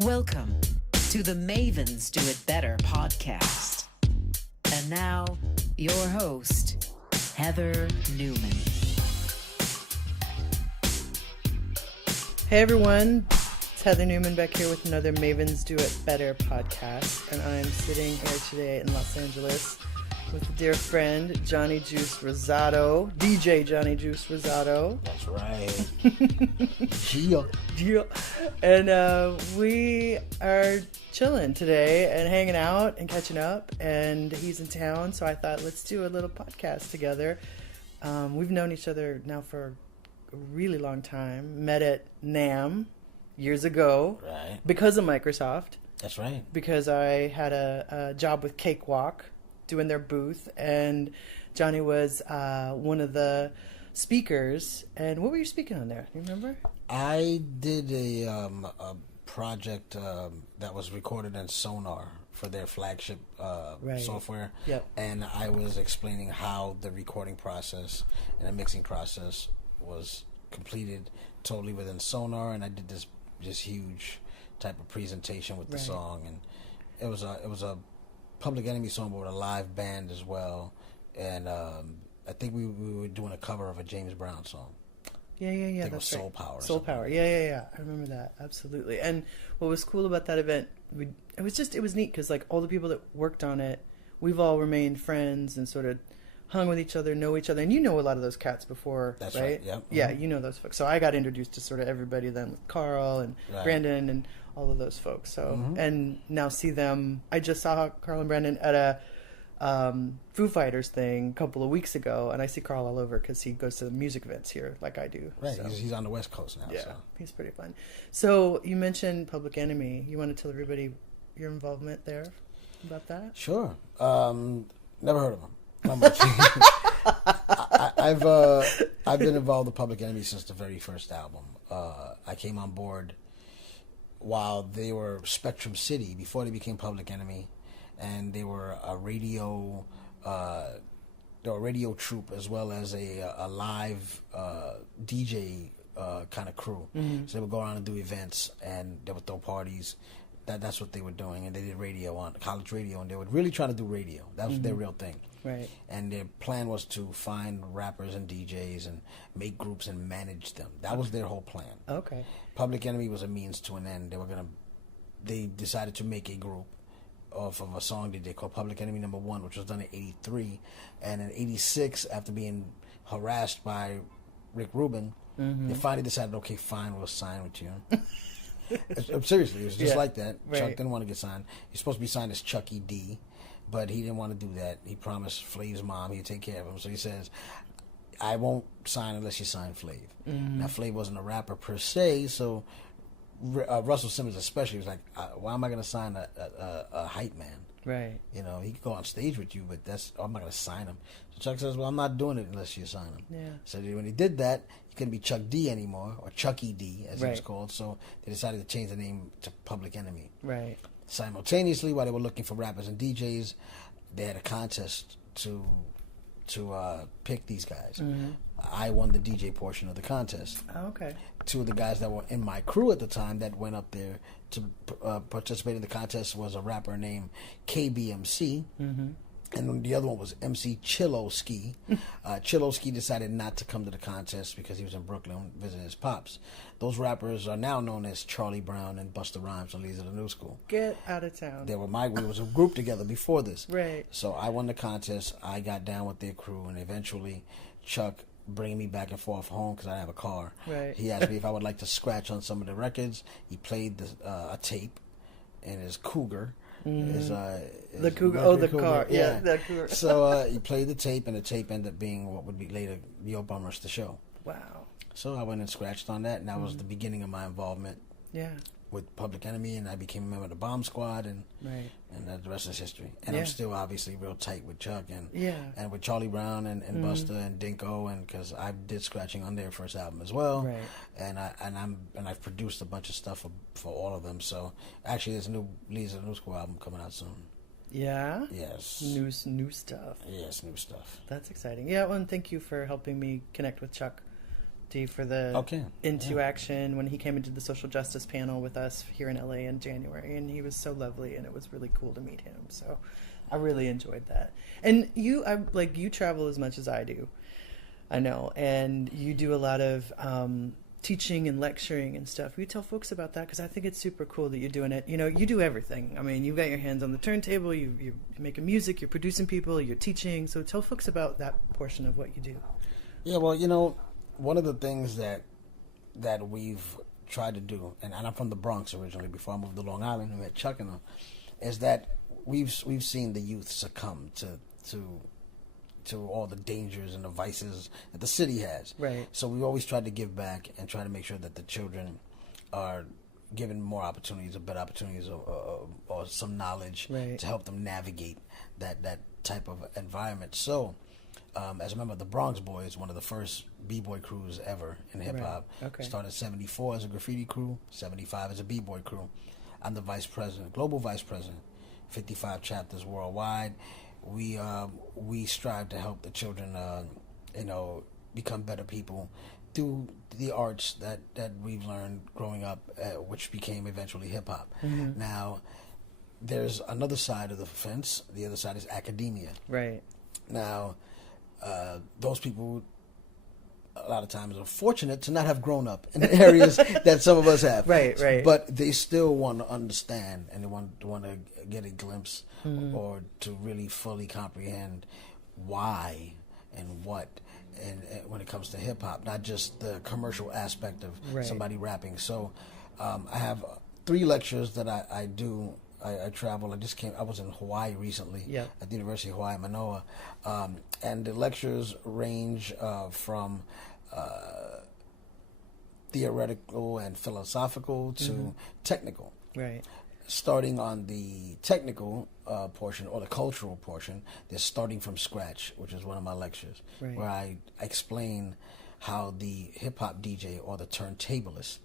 Welcome to the Mavens Do It Better podcast. And now, your host, Heather Newman. Hey everyone, it's Heather Newman back here with another Mavens Do It Better podcast. And I'm sitting here today in Los Angeles with a dear friend, Johnny Juice Rosado, DJ Johnny Juice Rosado. That's right. Yeah. And we are chilling today and hanging out and catching up. And he's in town, so I thought, let's do a little podcast together. We've known each other now for a really long time. Met at NAMM years ago. Right. Because of Microsoft. That's right. Because I had a job with Cakewalk doing their booth, and Johnny was one of the speakers. And what were you speaking on there? Do you remember? I did a project that was recorded in Sonar for their flagship software. Yep. And I was explaining how the recording process and the mixing process was completed totally within Sonar, and I did this just huge type of presentation with the song, and it was a Public Enemy song, but with a live band as well. And I think we were doing a cover of a James Brown song. Yeah. I think That's it was Soul Power. Soul Power. Yeah. I remember that. Absolutely. And what was cool about that event, it was neat because like all the people that worked on it, we've all remained friends and sort of hung with each other, know each other. And you know a lot of those cats before, That's right? Yep. Yeah, you know those folks. So I got introduced to sort of everybody then with Carl and Brandon and all of those folks. So and now see them. I just saw Carl and Brandon at a Foo Fighters thing a couple of weeks ago, and I see Carl all over because he goes to the music events here like I do. Right, so. he's on the West Coast now. Yeah, so. He's pretty fun. So you mentioned Public Enemy. You want to tell everybody your involvement there about that? Sure. Never heard of him. Not much. I've been involved with Public Enemy since the very first album. I came on board while they were Spectrum City before they became Public Enemy, and they were a radio troupe as well as a live DJ kind of crew. So they would go around and do events, and they would throw parties. That's what they were doing, and they did radio on college radio, and they would really try to do radio. That was their real thing. Right. And their plan was to find rappers and DJs and make groups and manage them. That was their whole plan. Okay. Public Enemy was a means to an end. They decided to make a group off of a song that they called Public Enemy No. 1, which was done in '83, and in '86, after being harassed by Rick Rubin, they finally decided, okay, fine, we'll sign with you. Seriously, it was just like that. Right. Chuck didn't want to get signed. He's supposed to be signed as Chucky D, but he didn't want to do that. He promised Flav's mom he'd take care of him. So he says, I won't sign unless you sign Flav. Now, Flav wasn't a rapper per se, so Russell Simmons especially was like, why am I going to sign a hype man? Right. You know, he could go on stage with you, but I'm not going to sign him. So Chuck says, well, I'm not doing it unless you sign him. Yeah. So when he did that, he couldn't be Chuck D anymore, or Chucky D, as he was called. So they decided to change the name to Public Enemy. Right. Simultaneously, while they were looking for rappers and DJs, they had a contest to pick these guys. I won the DJ portion of the contest. Oh, okay. Two of the guys that were in my crew at the time that went up there to participate in the contest was a rapper named KBMC, and the other one was MC Chillowski. Chillowski decided not to come to the contest because he was in Brooklyn visiting his pops. Those rappers are now known as Charlie Brown and Busta Rhymes on Leaders of the New School. Get out of town. We was a group together before this. Right. So I won the contest. I got down with their crew, and eventually Chuck bringing me back and forth home because I have a car. Right. He asked me if I would like to scratch on some of the records. He played a tape in his Cougar. The Cougar. The car. Yeah, the Cougar. So he played the tape, and the tape ended up being what would be later Yo Bummers, the show. Wow. So I went and scratched on that, and that was the beginning of my involvement. Yeah. With Public Enemy, and I became a member of the Bomb Squad, and the rest is history. And I'm still obviously real tight with Chuck and with Charlie Brown and Busta and Dinko, and because I did scratching on their first album as well, and I've produced a bunch of stuff for all of them. So actually, there's a new Leaders of the New School album coming out soon. Yeah. Yes. New stuff. Yes, new stuff. That's exciting. Yeah. Well, and thank you for helping me connect with Chuck D for the Okay. Into Yeah. Action, when he came into the social justice panel with us here in LA in January, and he was so lovely, and it was really cool to meet him. So I really enjoyed that. And you travel as much as I do, I know, and you do a lot of teaching and lecturing and stuff. Will you tell folks about that? Because I think it's super cool that you're doing it. You know, you do everything. I mean, you've got your hands on the turntable, you're making music, you're producing people, you're teaching. So tell folks about that portion of what you do. Yeah, well, you know, one of the things that we've tried to do, and I'm from the Bronx originally before I moved to Long Island, we met Chuck and them, is that we've seen the youth succumb to all the dangers and the vices that the city has. Right. So we always tried to give back and try to make sure that the children are given more opportunities, or better opportunities, or some knowledge Right. to help them navigate that type of environment. So, as a member of the Bronx Boys, one of the first B-boy crews ever in hip-hop, Right. Okay. started 74 as a graffiti crew, 75 as a B-boy crew. I'm the vice president, global vice president, 55 chapters worldwide. We strive to help the children, become better people through the arts that we've learned growing up, which became eventually hip hop. Mm-hmm. Now, there's another side of the fence. The other side is academia. Right. Now, those people, a lot of times, are fortunate to not have grown up in the areas that some of us have. Right, right. But they still want to understand, and they want to get a glimpse, or to really fully comprehend why and what, and when it comes to hip hop, not just the commercial aspect of Right. somebody rapping. So, I have 3 lectures that I do. I travel. I was in Hawaii recently, Yep. at the University of Hawaii, Manoa, and the lectures range from theoretical and philosophical to technical. Right. Starting on the technical portion, or the cultural portion, there's starting from scratch, which is one of my lectures, Right. where I explain how the hip hop DJ, or the turntablist,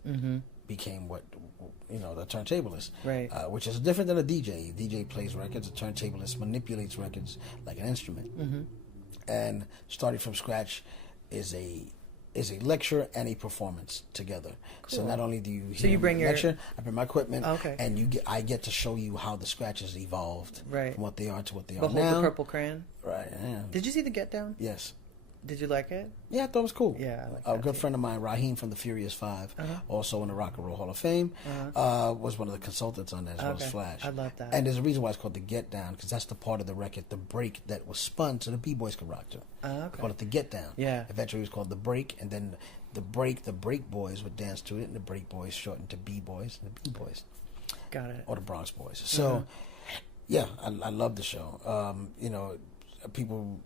became the turntablist, Right. Which is different than a DJ. A DJ plays records. A turntablist manipulates records like an instrument. Mm-hmm. And starting from scratch is a lecture and a performance together. So Cool. not only do you So hear you bring me your- lecture, I bring my equipment, Okay. and I get to show you how the scratches evolved, Right. from what they are to what they are Behold now. the Purple Crayon. Right. Yeah. Did you see the Get Down? Yes. Did you like it? Yeah, I thought it was cool. Yeah, I like A that good too. friend of mine, Raheem from the Furious Five, Uh-huh. also in the Rock and Roll Hall of Fame, was one of the consultants on that, as well Okay. as Flash. I love that. And there's a reason why it's called the Get Down, because that's the part of the record, the break, that was spun so the B-boys could rock to. Okay. They called it the Get Down. Yeah. Eventually it was called the Break, and then the Break boys would dance to it, and the Break boys shortened to B-boys, and the B-boys, Got it. or the Bronx Boys. So, yeah, I love the show. People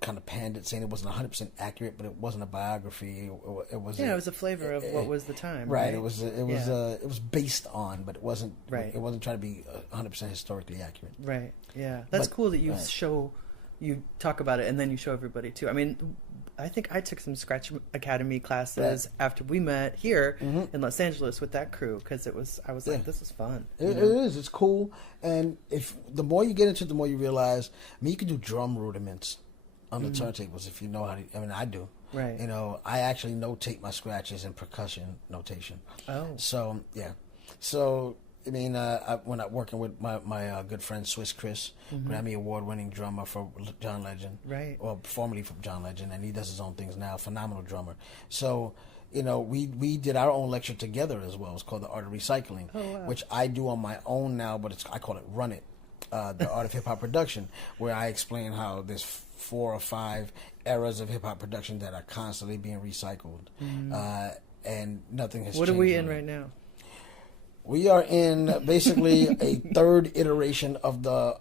kind of panned it, saying it wasn't 100% accurate, but it wasn't a biography. It was. Yeah, it was a flavor of what was the time. Right. Right. It was. Yeah. It was based on, but it wasn't. Right. It wasn't trying to be 100% historically accurate. Right. Yeah. That's But- cool that you right. you talk about it and then you show everybody too. I mean, I think I took some Scratch Academy classes Right. after we met here in Los Angeles with that crew, because I was like, Yeah. this is fun. It is. It's cool, and if the more you get into it, the more you realize. I mean, you can do drum rudiments on the turntables if you know how to. I mean, I do. Right. You know, I actually notate my scratches in percussion notation. Oh. So yeah. So I mean, when I'm working with my good friend Swiss Chris, Grammy Award-winning drummer for John Legend, Right. or formerly from John Legend, and he does his own things now. Phenomenal drummer. So, we did our own lecture together as well. It's called The Art of Recycling, Oh, wow. which I do on my own now, but I call it Run It, The Art of Hip Hop Production, where I explain how there's 4 or 5 eras of hip hop production that are constantly being recycled, and nothing has changed. What are we in really. right now? We are in basically a third iteration of the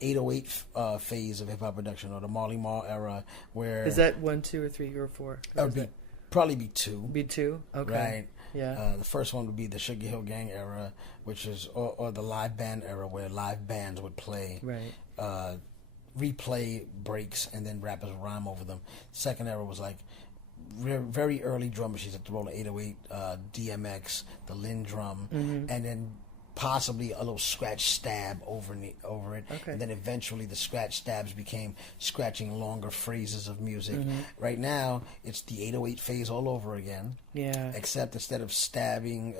808 phase of hip hop production, or the Marley Marl era, where Is that 1, 2, or 3, or 4? that would probably be 2. Be 2? Okay. Right. Yeah. The first one would be the Sugar Hill Gang era, which is or the live band era, where live bands would play, Right. replay breaks, and then rappers would rhyme over them. Second era was like very early drum machines, like the Roller 808, DMX, the Lynn drum, and then possibly a little scratch stab over it, Okay. and then eventually the scratch stabs became scratching longer phrases of music. Mm-hmm. Right now, it's the 808 phase all over again. Yeah. Except instead of stabbing,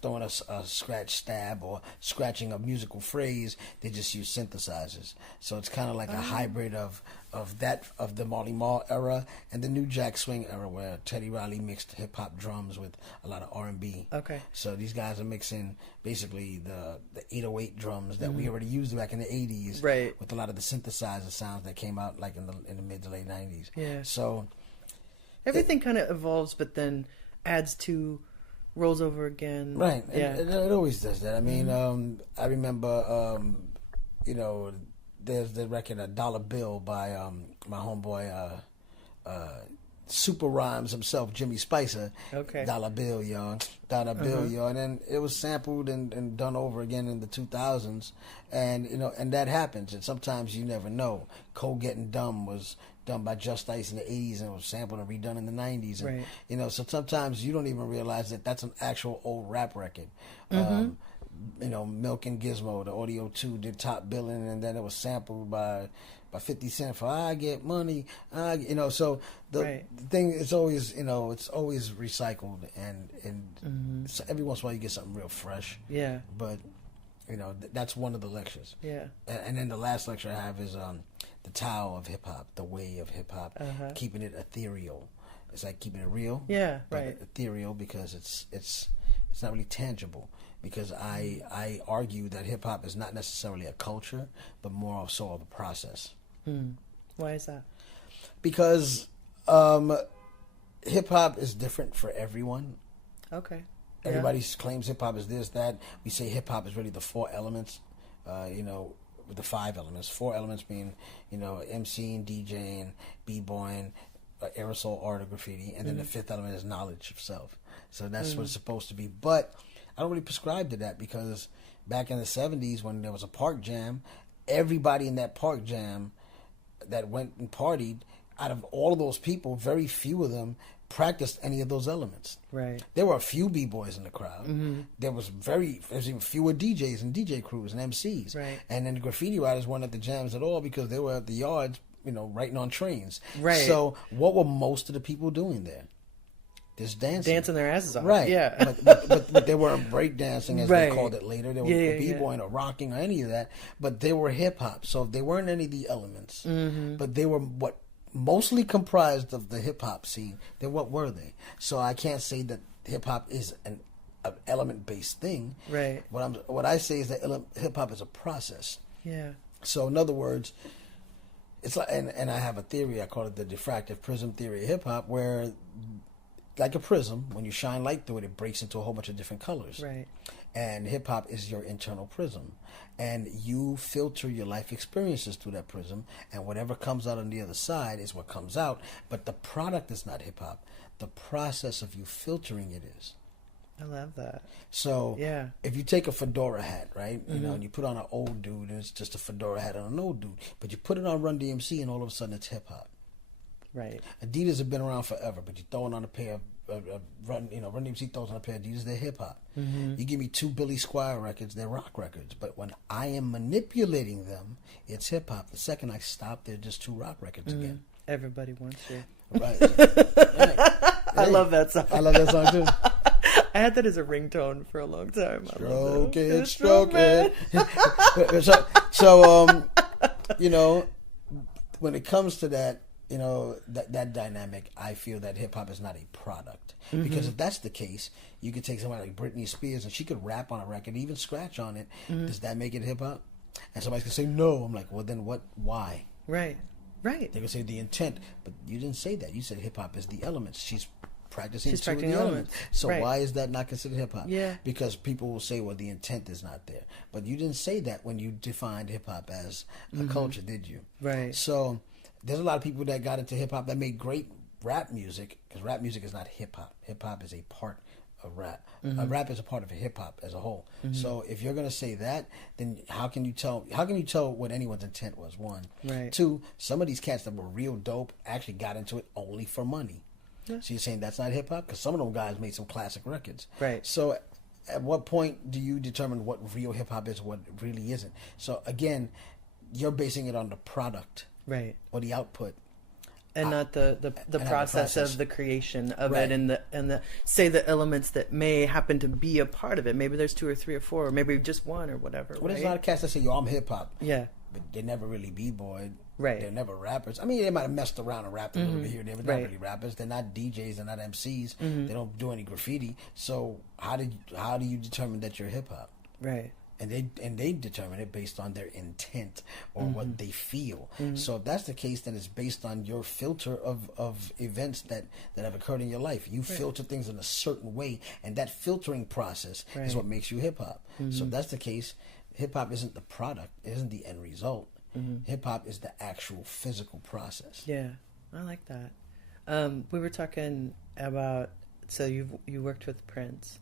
throwing a scratch stab or scratching a musical phrase, they just use synthesizers. So it's kind of like a hybrid of the Marley Marl era and the New Jack Swing era, where Teddy Riley mixed hip hop drums with a lot of R&B. Okay. So these guys are mixing basically the 808 drums that we already used back in the 80s, Right. with a lot of the synthesizer sounds that came out like in the mid to late 90s. Yeah. So Everything kind of evolves, but then adds to, rolls over again. right, Yeah. and it always does that. I mean, I remember, there's the record "A Dollar Bill" by my homeboy, Super Rhymes himself, Jimmy Spicer. Okay. Dollar Bill, yo. Dollar Bill, yo. And then it was sampled and done over again in the 2000s. And, and that happens. And sometimes you never know. Cold Getting Dumb was done by Just Ice in the 80s and it was sampled and redone in the 90s. And, Right. So sometimes you don't even realize that that's an actual old rap record. Milk and Gizmo, the Audio 2 did top billing, and then it was sampled by 50 Cent for "I Get Money." So the thing is always, it's always recycled, and so every once in a while you get something real fresh. Yeah. But that's one of the lectures. Yeah. And then the last lecture I have is the Tao of hip hop, the way of hip hop, keeping it ethereal. It's like keeping it real. Yeah. But Right. ethereal because it's not really tangible. Because I argue that hip hop is not necessarily a culture, but more so of a process. Why is that? Because hip hop is different for everyone. Okay. Everybody claims hip hop is this, that. We say hip hop is really the four elements, with the five elements. Four elements being, MCing, DJing, B-boying, aerosol art or graffiti. And then the fifth element is knowledge of self. So that's what it's supposed to be. But I don't really prescribe to that, because back in the 70s when there was a park jam, everybody in that park jam that went and partied, out of all of those people, very few of them practiced any of those elements. Right. There were a few B-boys in the crowd. There was even fewer DJs and DJ crews and MCs. Right. And then the graffiti writers weren't at the jams at all because they were at the yards, writing on trains. Right. So what were most of the people doing there? Just dancing their asses off. Right. Yeah. but they weren't breakdancing as they Right. called it later. They were b-boying or rocking or any of that. But they were hip hop. So they weren't any of the elements. But they were what mostly comprised of the hip hop scene. Then what were they? So I can't say that hip hop is an element based thing. Right. What I say is that hip hop is a process. Yeah. So in other words, it's like, and I have a theory. I call it the diffractive prism theory of hip hop, where like a prism, when you shine light through it, it breaks into a whole bunch of different colors. Right. And hip hop is your internal prism. And you filter your life experiences through that prism, and whatever comes out on the other side is what comes out. But the product is not hip hop. The process of you filtering it is. I love that. So Yeah. if you take a fedora hat, right, and you put on an old dude, and it's just a fedora hat on an old dude, but you put it on Run DMC, and all of a sudden it's hip hop. Right. Adidas have been around forever, but you throw it on a pair of Run DMC throws on a pair of Adidas, they're hip hop. You give me two Billy Squier records, they're rock records. But when I am manipulating them, it's hip hop. The second I stop, they're just two rock records again. Everybody wants you. Right. Right. I love that song. I love that song too. I had that as a ringtone for a long time. I love it. Stroke it. So, when it comes to that, that dynamic, I feel that hip hop is not a product. Because if that's the case, you could take somebody like Britney Spears and she could rap on a record, even scratch on it. Does that make it hip hop? And somebody's gonna say no. I'm like, well, then what? Why? Right. Right. They're gonna say the intent, but you didn't say that. You said hip hop is the elements. She's practicing two of practicing the elements. So Right. why is that not considered hip hop? Yeah. Because people will say, well, the intent is not there. But you didn't say that when you defined hip hop as a culture, did you? Right. So there's a lot of people that got into hip hop that made great rap music, because rap music is not hip hop. Hip hop is a part of rap. Rap is a part of hip hop as a whole. So if you're gonna say that, then how can you tell what anyone's intent was? One. Right. Two, some of these cats that were real dope actually got into it only for money. Yeah. So you're saying that's not hip hop? Because some of them guys made some classic records. Right. So at what point do you determine what real hip hop is, what really isn't? So again, you're basing it on the product, right, or the output, and not the process of the creation of it, and the say the elements that may happen to be a part of it. Maybe there's 2 or 3 or 4, or maybe just one or whatever. Well, there's a lot of cats that say, "Yo, I'm hip hop." Yeah, but they never really b-boyed. Right. They're never rappers. I mean, they might have messed around and rapped a little bit here and there, but not really rappers. They're not DJs. They're not MCs. They don't do any graffiti. So how do you determine that you're hip hop? Right. And they determine it based on their intent or what they feel. So if that's the case, then it's based on your filter of events that have occurred in your life. You filter things in a certain way, and that filtering process is what makes you hip hop. So if that's the case, hip hop isn't the product, it isn't the end result. Hip hop is the actual physical process. Yeah, I like that. We were talking about, so you worked with Prince,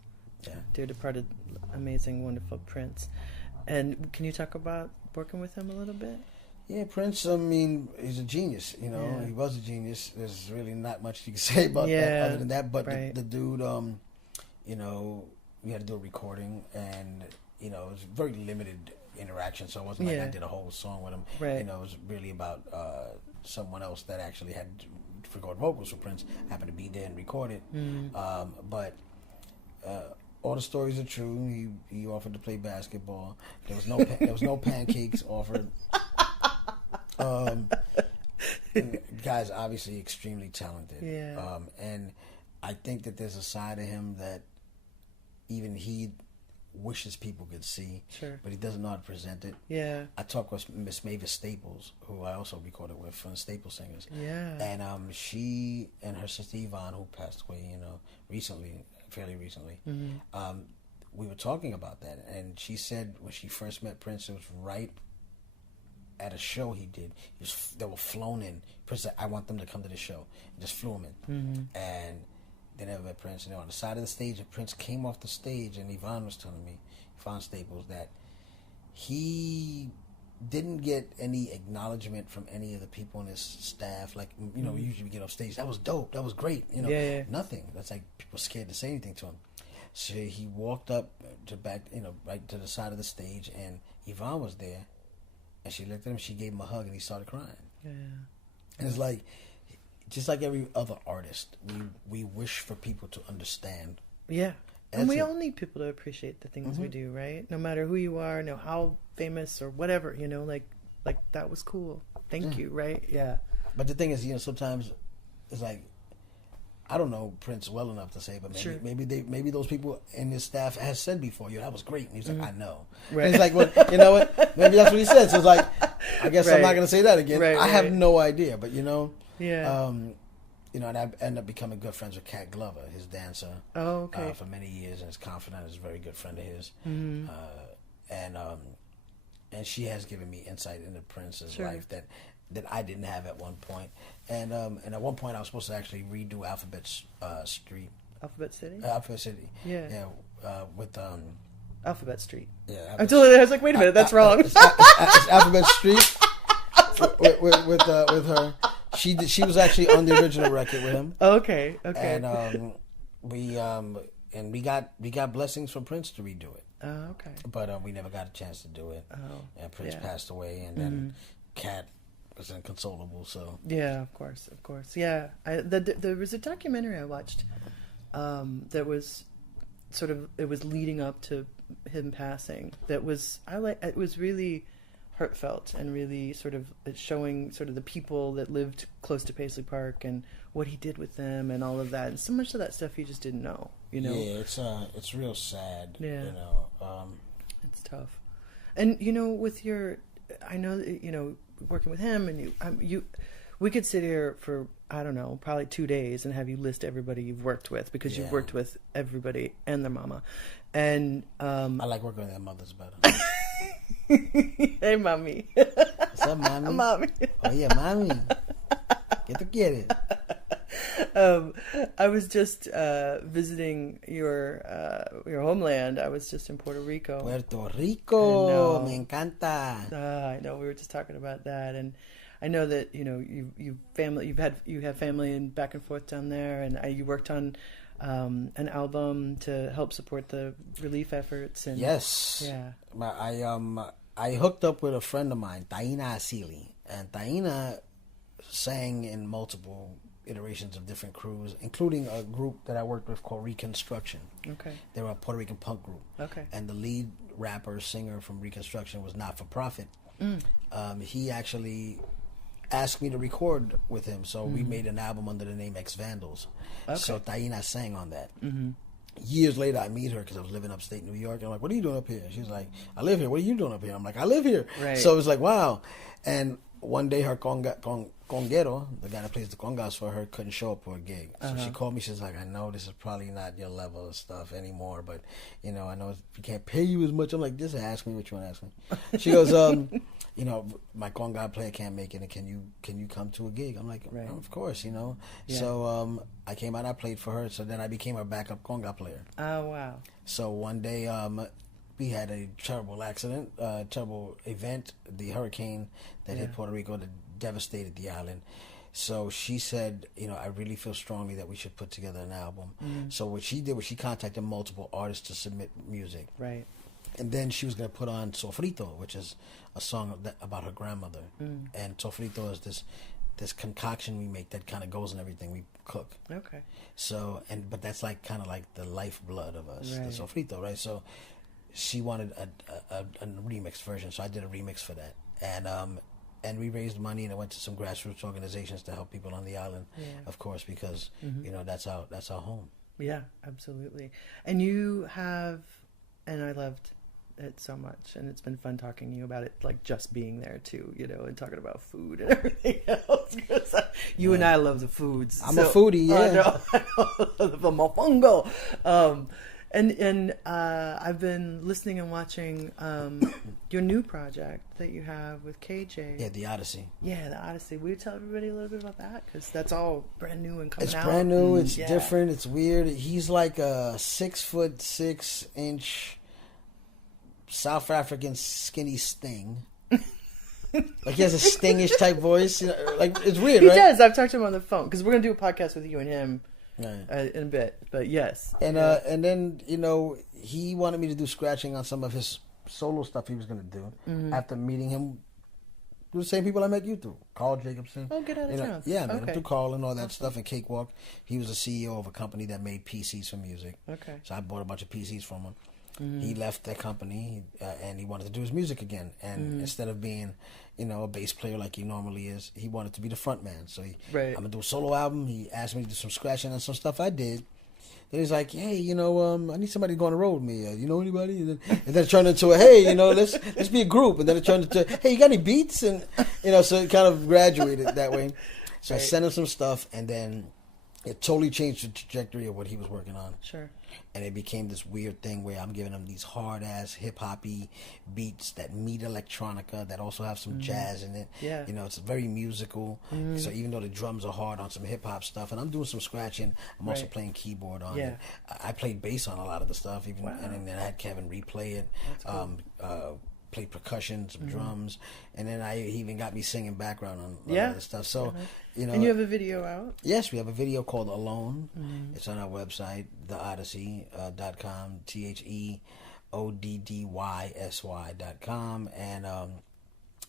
dear departed, amazing, wonderful Prince, and can you talk about working with him a little bit? Yeah, Prince. I mean, he's a genius. You know, he was a genius. There's really not much you can say about that other than that. But the dude, you know, we had to do a recording, and you know, it was very limited interaction, so it wasn't like I did a whole song with him. You know, it was really about someone else that actually had record vocals for Prince, happened to be there and record it. But all the stories are true. He offered to play basketball. There was no pancakes offered. The guy's obviously extremely talented. And I think that there's a side of him that even he wishes people could see, but he doesn't know how to present it. I talked with Miss Mavis Staples, who I also recorded with from the Staple Singers. And she and her sister Yvonne, who passed away, you know, fairly recently. We were talking about that, and she said when she first met Prince, it was right at a show he did. They were flown in. Prince said, "I want them to come to the show," and just flew them in. And they never met Prince, and they were on the side of the stage, and Prince came off the stage, and Yvonne was telling me, Yvonne Staples, that he didn't get any acknowledgement from any of the people in his staff. Like, you know, usually we get off stage, that was dope, that was great, you know, nothing. That's like people scared to say anything to him. So he walked up to back, you know, right to the side of the stage, and Yvonne was there, and she looked at him, she gave him a hug, and he started crying. And it's like, just like every other artist, we wish for people to understand. And we all need people to appreciate the things we do, right? No matter who you are, no how famous or whatever, you know, like that was cool. Thank you, right? But the thing is, you know, sometimes it's like, I don't know Prince well enough to say, but maybe those people in his staff has said before, "Yo, that was great." And he's like, "I know." And it's like, well, you know what? Maybe that's what he said. So it's like, I guess I'm not going to say that again. I have no idea, but you know. You know, and I ended up becoming good friends with Cat Glover, his dancer. For many years, and his confidant is a very good friend of his. And she has given me insight into Prince's life that I didn't have at one point. And at one point, I was supposed to actually redo Alphabet Street. Alphabet City? Alphabet City. With Alphabet Street. I was like, wait a minute, that's wrong. It's Alphabet Street with her. She was actually on the original record with him. Okay. And we got blessings from Prince to redo it. Okay. But we never got a chance to do it. And Prince passed away, and then Cat was inconsolable. So of course. Yeah, there was a documentary I watched that was sort of, it was leading up to him passing. It was really heartfelt and really sort of showing sort of the people that lived close to Paisley Park and what he did with them and all of that. And so much of that stuff you just didn't know, you know? Yeah, it's real sad, you know. It's tough. And, you know, I know, you know, working with him and we could sit here for, I don't know, probably 2 days and have you list everybody you've worked with, because you've worked with everybody and their mama. And I like working with their mothers better. Hey, mommy. What's up, mommy? Mommy. Oh, yeah, mommy. Get it. I was just visiting your homeland. I was just in Puerto Rico. Puerto Rico, me encanta. I know. We were just talking about that, and I know that you know you have family and back and forth down there, and you worked on an album to help support the relief efforts. And Yes. yeah, I hooked up with a friend of mine, Taina Asili, and Taina sang in multiple iterations of different crews, including a group that I worked with called Reconstruction. okay, They were a Puerto Rican punk group. okay, And the lead rapper, singer from Reconstruction was Not For Profit. He actually asked me to record with him, so we made an album under the name Ex Vandals. Okay. So Taina sang on that. Years later, I meet her because I was living upstate New York. And I'm like, what are you doing up here? She's like, I live here. What are you doing up here? I'm like, I live here. Right. So it was like, wow. And one day her conguero, the guy that plays the congas for her, couldn't show up for a gig. So she called me. She's like, I know this is probably not your level of stuff anymore, but, you know, I know we can't pay you as much. I'm like, just ask me what you want to ask me. She goes, you know, my conga player can't make it, and can you come to a gig? I'm like, Right. oh, of course, you know. Yeah. So I came out, I played for her, so then I became her backup conga player. oh wow, So one day we had a terrible accident, terrible event, the hurricane that hit Puerto Rico that devastated the island. So she said, you know, I really feel strongly that we should put together an album. So what she did was she contacted multiple artists to submit music. right, And then she was going to put on Sofrito, which is a song about her grandmother. And Sofrito is this concoction we make that kind of goes in everything we cook. okay, So, but that's like kind of like the lifeblood of us, Right. the Sofrito, right? So she wanted a remixed version, so I did a remix for that. And we raised money, and I went to some grassroots organizations to help people on the island, of course, because, you know, that's our home. yeah, absolutely. And you have, and I loved it so much, and it's been fun talking to you about it, like just being there too, you know, and talking about food and everything else. 'Cause you and I love the foods. I'm a foodie, yeah. I know, the mofongo. And I've been listening and watching your new project that you have with KJ. Yeah, the Odyssey. Yeah, the Odyssey. Will you tell everybody a little bit about that? Because that's all brand new and coming out. It's brand new. And, It's different. It's weird. He's like a 6'6" South African skinny Sting. Like he has a Stingish type voice. You know, like it's weird, He right? does. I've talked to him on the phone because we're gonna do a podcast with you and him Right. in a bit. But yes, And and then, you know, he wanted me to do scratching on some of his solo stuff he was going to do after meeting him through the same people I met you through. Carl Jacobson. Oh, get out of You know, town. yeah, I met him Okay. through Carl and all that stuff and Cakewalk. He was the CEO of a company that made PCs for music. Okay. So I bought a bunch of PCs from him. He left that company and he wanted to do his music again. And instead of being, you know, a bass player like he normally is, he wanted to be the front man. So Right. I'm going to do a solo album. He asked me to do some scratching on some stuff I did. Then he's like, hey, you know, I need somebody to go on the road with me. You know anybody? And then it turned into a, hey, you know, let's be a group. And then it turned into, hey, you got any beats? And, you know, so it kind of graduated that way. So I sent him some stuff, and then it totally changed the trajectory of what he was working on. sure. And it became this weird thing where I'm giving him these hard-ass hip-hoppy beats that meet electronica, that also have some jazz in it. Yeah. You know, it's very musical. So even though the drums are hard on some hip-hop stuff, and I'm doing some scratching, I'm also Right. playing keyboard on Yeah. it. I played bass on a lot of the stuff, even, and then I had Kevin replay it. Played percussion, some drums, and then he even got me singing background on a lot of the stuff. So, you know, And you have a video out. yes, we have a video called Alone. It's on our website, theodyssey.com, TheOddysy.com. And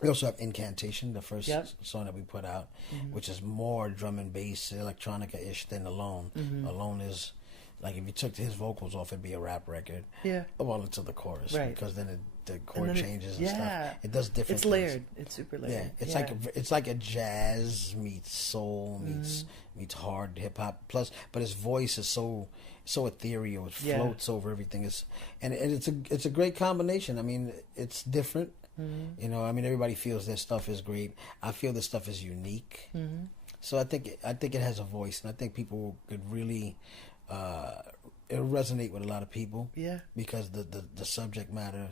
we also have Incantation, the first song that we put out, which is more drum and bass, electronica-ish than Alone. Alone is, like, if you took his vocals off, it'd be a rap record. Yeah. Well, until the chorus, Right. because then the chord then changes and stuff. yeah. It does different It's things. layered. It's super layered. Yeah, it's like a jazz meets soul meets hard hip hop. Plus, but his voice is so ethereal. It floats over everything. It's a great combination. I mean, it's different. You know, I mean, everybody feels their stuff is great. I feel this stuff is unique. So I think it has a voice, and I think people could really it'll resonate with a lot of people. Yeah. Because the subject matter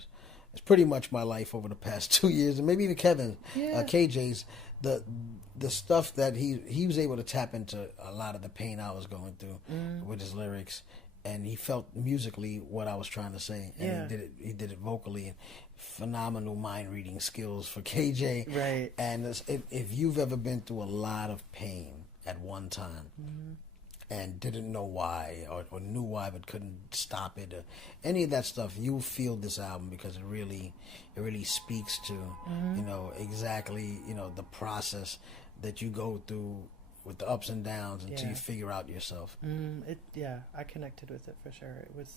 is pretty much my life over the past 2 years, and maybe even Kevin, KJ's, the stuff that he was able to tap into a lot of the pain I was going through with his lyrics, and he felt musically what I was trying to say, and he did it vocally. Phenomenal mind reading skills for KJ. Right. And if you've ever been through a lot of pain at one time, and didn't know why or knew why but couldn't stop it, or any of that stuff, you feel this album because it really speaks to exactly the process that you go through with the ups and downs until you figure out yourself. I connected with it for sure. It was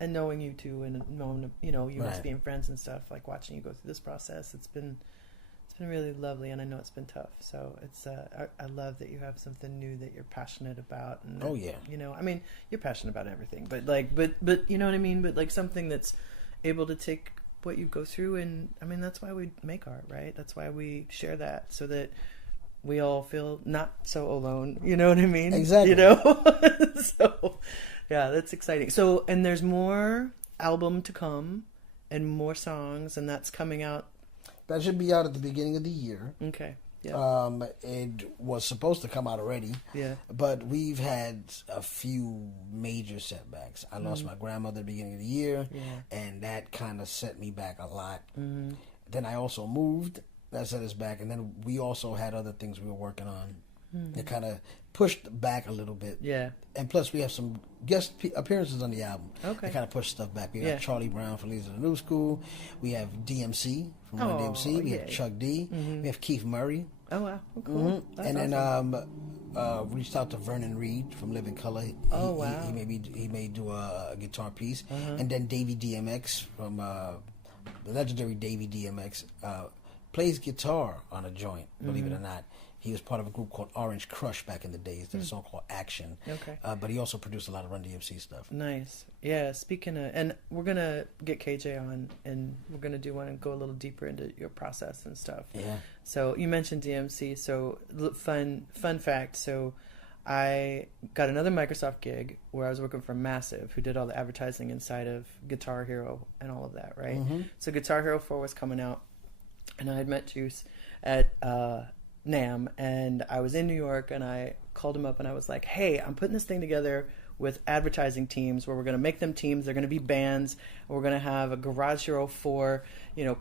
and knowing you too, and knowing you must being friends and stuff, like watching you go through this process, it's been really lovely, and I know it's been tough. So it's I love that you have something new that you're passionate about. And I mean, you're passionate about everything, but you know what I mean. But like something that's able to take what you go through, and I mean that's why we make art, right? That's why we share that, so that we all feel not so alone. You know what I mean? Exactly. So yeah, that's exciting. So, and there's more album to come, and more songs, and that's coming out. That should be out at the beginning of the year. Okay. Yeah. It was supposed to come out already. Yeah. But we've had a few major setbacks. I lost my grandmother at the beginning of the year, and that kind of set me back a lot. Then I also moved. That set us back. And then we also had other things we were working on that kind of pushed back a little bit. Yeah. And plus, we have some guest appearances on the album. Okay. That kind of pushed stuff back. We have Charlie Brown from Leaders of the New School. We have DMC from Run DMC. We have Chuck D. We have Keith Murray. Oh, wow. Cool. And awesome. Then reached out to Vernon Reed from Living Color. Wow. He may do a guitar piece. And then Davey DMX from the legendary Davey DMX plays guitar on a joint, believe it or not. He was part of a group called Orange Crush back in the days. There's a song called Action. Okay. But he also produced a lot of Run DMC stuff. Nice. Yeah, speaking of... And we're going to get KJ on, and we're going to do one and go a little deeper into your process and stuff. Yeah. So you mentioned DMC. So fun fact. So I got another Microsoft gig where I was working for Massive, who did all the advertising inside of Guitar Hero and all of that, right? So Guitar Hero 4 was coming out, and I had met Juice at... NAMM, and I was in New York, and I called him up and I was like, hey, I'm putting this thing together with advertising teams where we're going to make them teams, they're going to be bands, and we're going to have a Garage Hero 4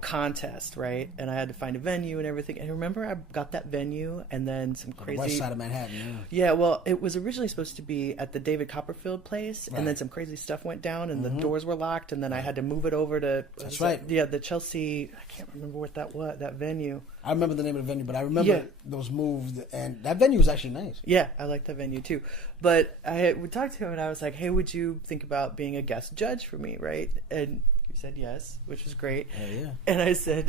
contest, right? And I had to find a venue and everything. And remember, I got that venue, and then some crazy... West side of Manhattan, yeah, well, it was originally supposed to be at the David Copperfield place, and then some crazy stuff went down, and the doors were locked, and then I had to move it over to... That's right. The Chelsea... I can't remember what that was, that venue. I remember the name of the venue, but I remember those moved, and that venue was actually nice. Yeah, I like that venue too. But we talked to him, and I was like, hey, would you think about being a guest judge for me, right? And he said yes, which was great. Yeah. And I said,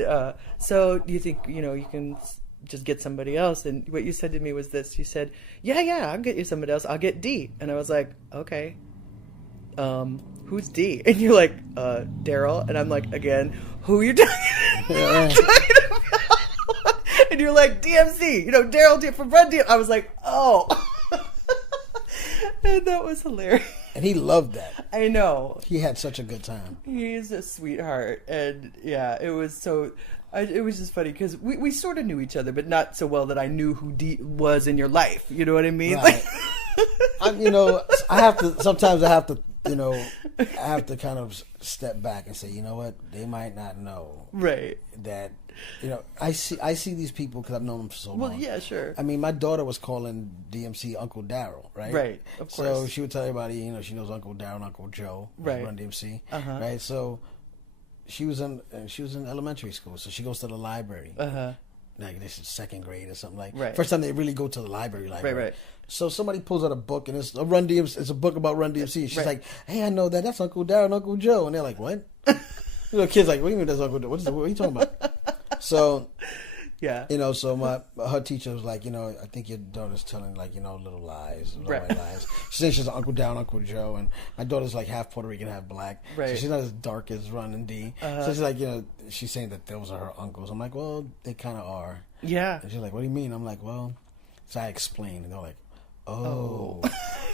so do you think, you can just get somebody else? And what you said to me was this. You said, yeah, I'll get you somebody else. I'll get D. And I was like, okay. Who's D? And you're like, Daryl. And I'm like, again, who are you talking about? And you're like, DMC, Daryl from Run DMC. I was like, oh. And that was hilarious. And he loved that. I know. He had such a good time. He's a sweetheart. And yeah, it was so... it was just funny because we sort of knew each other, but not so well that I knew who D was in your life. You know what I mean? Right. I have to kind of step back and say, you know what? They might not know. Right. That... I see these people because I've known them for so long. Well, yeah, sure. I mean, my daughter was calling DMC Uncle Daryl, right? Right, of course. So she would tell everybody, she knows Uncle Daryl and Uncle Joe, right? Run DMC, right? So she was in elementary school, so she goes to the library. Like this is second grade or something like. Right. First time they really go to the library. Right. So somebody pulls out a book and it's a Run DMC. It's a book about Run DMC. She's like, "Hey, I know that. That's Uncle Daryl and Uncle Joe." And they're like, "What?" Kids like, "What do you mean that's Uncle Daryl? What are you talking about?" So, yeah, so her teacher was like, I think your daughter's telling little lies, white lies. She says she's Uncle Daryl, Uncle Joe, and my daughter's like half Puerto Rican, half black. Right. So she's not as dark as Run and D. So she's like, she's saying that those are her uncles. I'm like, well, they kind of are. Yeah. And she's like, what do you mean? I'm like, well, so I explained, and they're like, oh.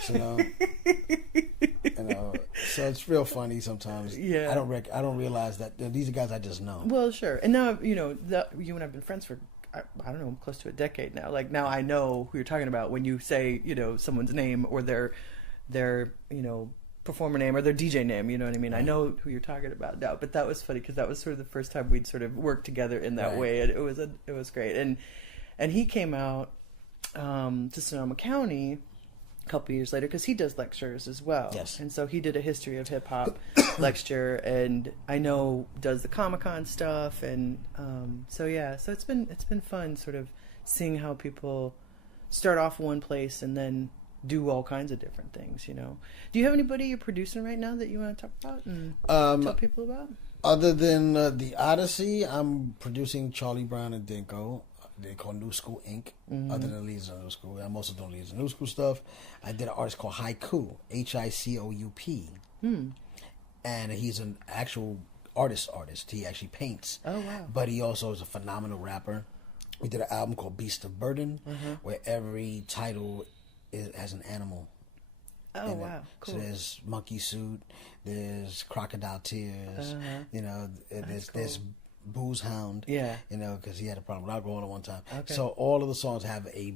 So, so it's real funny sometimes. Yeah, I don't realize that these are guys I just know. Well, sure, and now you and I've been friends for I don't know, close to a decade now. Like now I know who you're talking about when you say someone's name or their performer name or their DJ name. You know what I mean? Right. I know who you're talking about now. But that was funny because that was sort of the first time we'd sort of worked together in that way, and it was great. And he came out to Sonoma County. couple years later, because he does lectures as well. Yes. And so he did a history of hip hop lecture, and I know does the Comic-Con stuff, and so it's been fun sort of seeing how people start off one place and then do all kinds of different things. Do you have anybody you're producing right now that you want to talk about and tell people about? Other than the Odyssey, I'm producing Charlie Brown and Dinko. They call New School Inc. Other than Leads of New School, I'm also doing Leads of New School stuff. I did an artist called Haiku, Hicoup, and he's an actual artist. He actually paints. Oh wow! But he also is a phenomenal rapper. We did an album called Beast of Burden, where every title has an animal. Oh wow! Cool. So there's Monkey Suit, there's Crocodile Tears, there's Booze Hound, because he had a problem with alcohol at one time. Okay. So all of the songs have a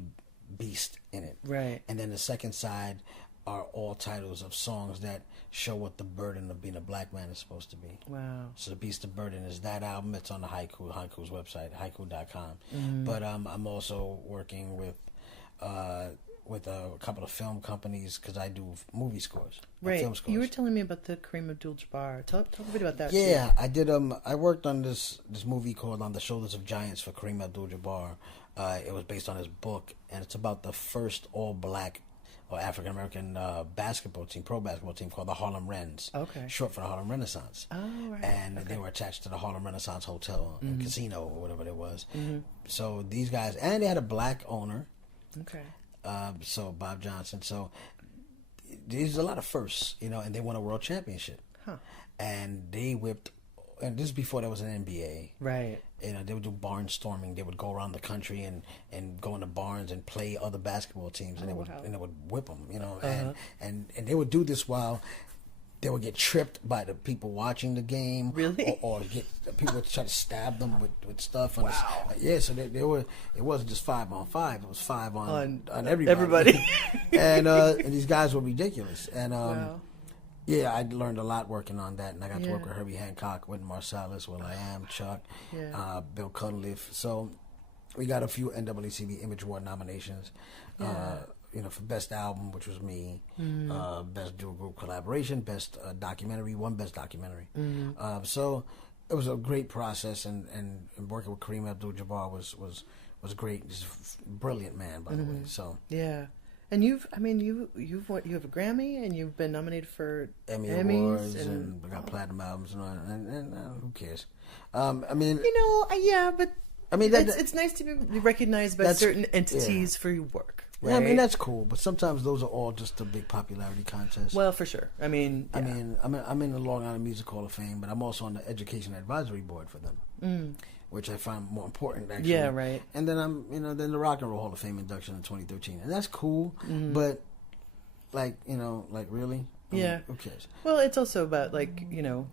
beast in it, right? And then the second side are all titles of songs that show what the burden of being a black man is supposed to be. Wow! So the Beast of Burden is that album. It's on the Haiku's website, haiku.com. But I'm also working with a couple of film companies because I do movie scores. Right. Film scores. You were telling me about the Kareem Abdul-Jabbar. Tell a bit about that. Yeah, I did. I worked on this movie called On the Shoulders of Giants for Kareem Abdul-Jabbar. It was based on his book, and it's about the first all-black or African American basketball team, pro basketball team called the Harlem Wrens. Okay. Short for the Harlem Renaissance. Oh, right. And they were attached to the Harlem Renaissance Hotel and Casino or whatever it was. So these guys, and they had a black owner. Okay. So Bob Johnson. So there's a lot of firsts, and they won a world championship. Huh. And they whipped, and this is before there was an NBA. Right. They would do barnstorming. They would go around the country and go into barns and play other basketball teams, and they would whip them, and they would do this while they would get tripped by the people watching the game. Really? Or get people would try to stab them with stuff. Wow. So they were. It wasn't just 5-on-5. It was 5 on everybody. Everybody. and these guys were ridiculous. And wow. Yeah, I learned a lot working on that, and I got to work with Herbie Hancock, Wynton Marsalis, Will I Am, Chuck, Bill Cunliffe. So we got a few NAACP Image Award nominations. For Best Album, which was me, Best Dual Group Collaboration, Best Documentary, one Best Documentary. So it was a great process, and working with Kareem Abdul-Jabbar was great. He's a brilliant man, by the way. So yeah. And you have a Grammy, and you've been nominated for Emmy Emmys, Awards, and we got platinum albums, and who cares? But it's nice to be recognized by certain entities for your work. Right? Yeah, that's cool, but sometimes those are all just a big popularity contest. Well, for sure. I'm in the Long Island Music Hall of Fame, but I'm also on the Education Advisory Board for them, which I find more important, actually. Yeah, right. And then I'm, then the Rock and Roll Hall of Fame induction in 2013, and that's cool. But really, who cares? Well, it's also about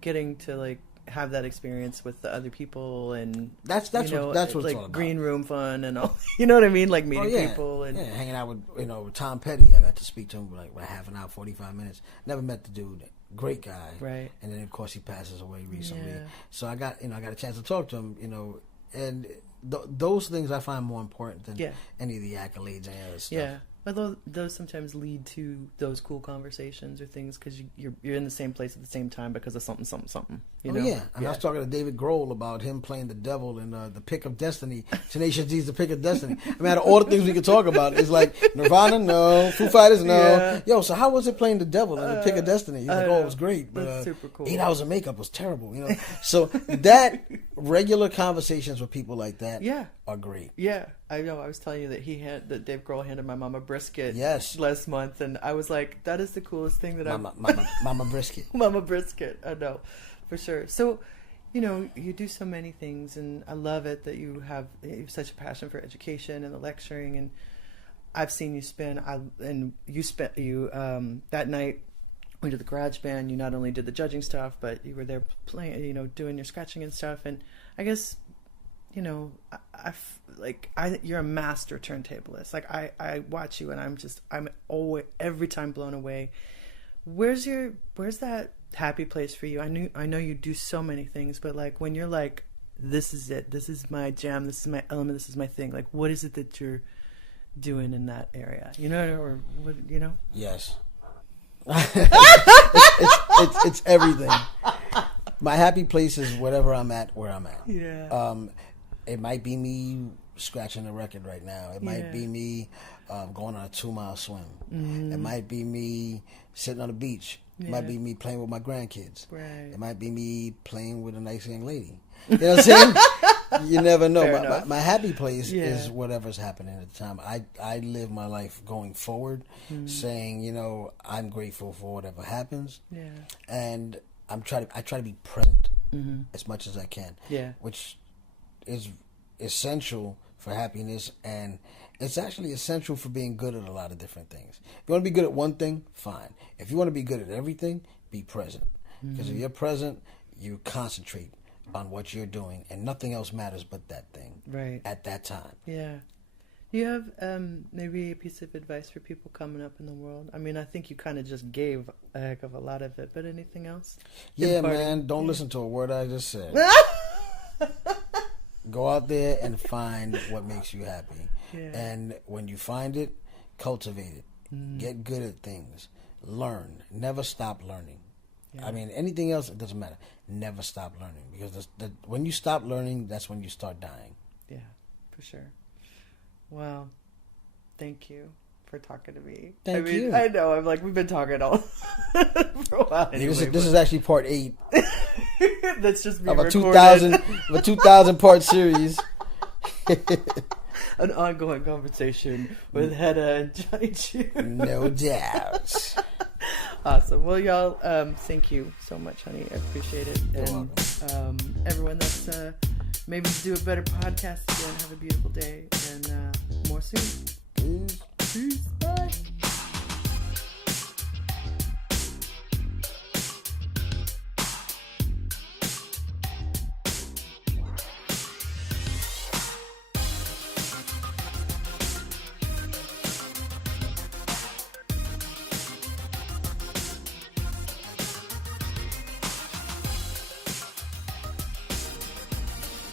getting to have that experience with the other people, and that's what it's all about. Green room fun and all. You know what I mean? Like meeting people and hanging out with Tom Petty. I got to speak to him for half an hour, 45 minutes. Never met the dude. Great guy. Right. And then of course he passes away recently. Yeah. So I got a chance to talk to him. And those things I find more important than any of the accolades and other stuff. Yeah. Although those sometimes lead to those cool conversations or things because you're in the same place at the same time because of something. You know? Yeah. And I was talking to David Grohl about him playing the devil in The Pick of Destiny. Tenacious D's The Pick of Destiny. I mean, out of all the things we could talk about, it's like Nirvana, no. Foo Fighters, no. Yeah. Yo, so how was it playing the devil in The Pick of Destiny? He's like, it was great. But, that's super cool. 8 hours of makeup was terrible, So that regular conversations with people like that are great. Yeah. I know. I was telling you that Dave Grohl handed my mom a brisket last month, and I was like, "That is the coolest thing that Mama brisket, Mama brisket." I know, for sure. So, you do so many things, and I love it that you have such a passion for education and the lecturing. And I've seen you that night. We did the garage band. You not only did the judging stuff, but you were there playing, doing your scratching and stuff. And I guess. You're a master turntablist. I watch you and I'm always every time blown away. Where's that happy place for you? I know you do so many things, but when you're like, this is it, this is my jam, this is my element, this is my thing. What is it that doing in that area? You know, or what, you know? Yes. it's everything. My happy place is whatever I'm at, where I'm at. Yeah. It might be me scratching a record right now. It might be me going on a 2-mile swim. It might be me sitting on the beach. It might be me playing with my grandkids. Right. It might be me playing with a nice young lady. You know what I'm saying? You never know. My happy place is whatever's happening at the time. I live my life going forward, saying, you know, I'm grateful for whatever happens. Yeah. And I try to be present as much as I can. Yeah. Which is essential for happiness, and it's actually essential for being good at a lot of different things. If you want to be good at one thing, fine. If you want to be good at everything, be present. Because if you're present, you concentrate on what you're doing, and nothing else matters but that thing. Right. At that time. Yeah. Do you have maybe a piece of advice for people coming up in the world? I mean, I think you kind of just gave a heck of a lot of it, but anything else? Yeah, man. Don't listen to a word I just said. Go out there and find what makes you happy. Yeah. And when you find it, cultivate it. Get good at things. Learn. Never stop learning. Yeah. I mean, anything else, it doesn't matter. Never stop learning. Because when you stop learning, that's when you start dying. Yeah, for sure. Well, thank you for talking to me. Thank you. I know. I'm like, we've been talking all for a while. Anyway, this is actually part 8. That's just me of a 2000 part series. An ongoing conversation with Hedda and Johnny Chu. No doubt. Awesome. Well, y'all, thank you so much, honey. I appreciate it. You're welcome. Everyone that's Mavens Do It Better podcast again, have a beautiful day, and more soon. Peace. Bye.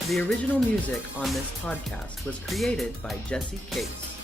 The original music on this podcast was created by Jesse Case.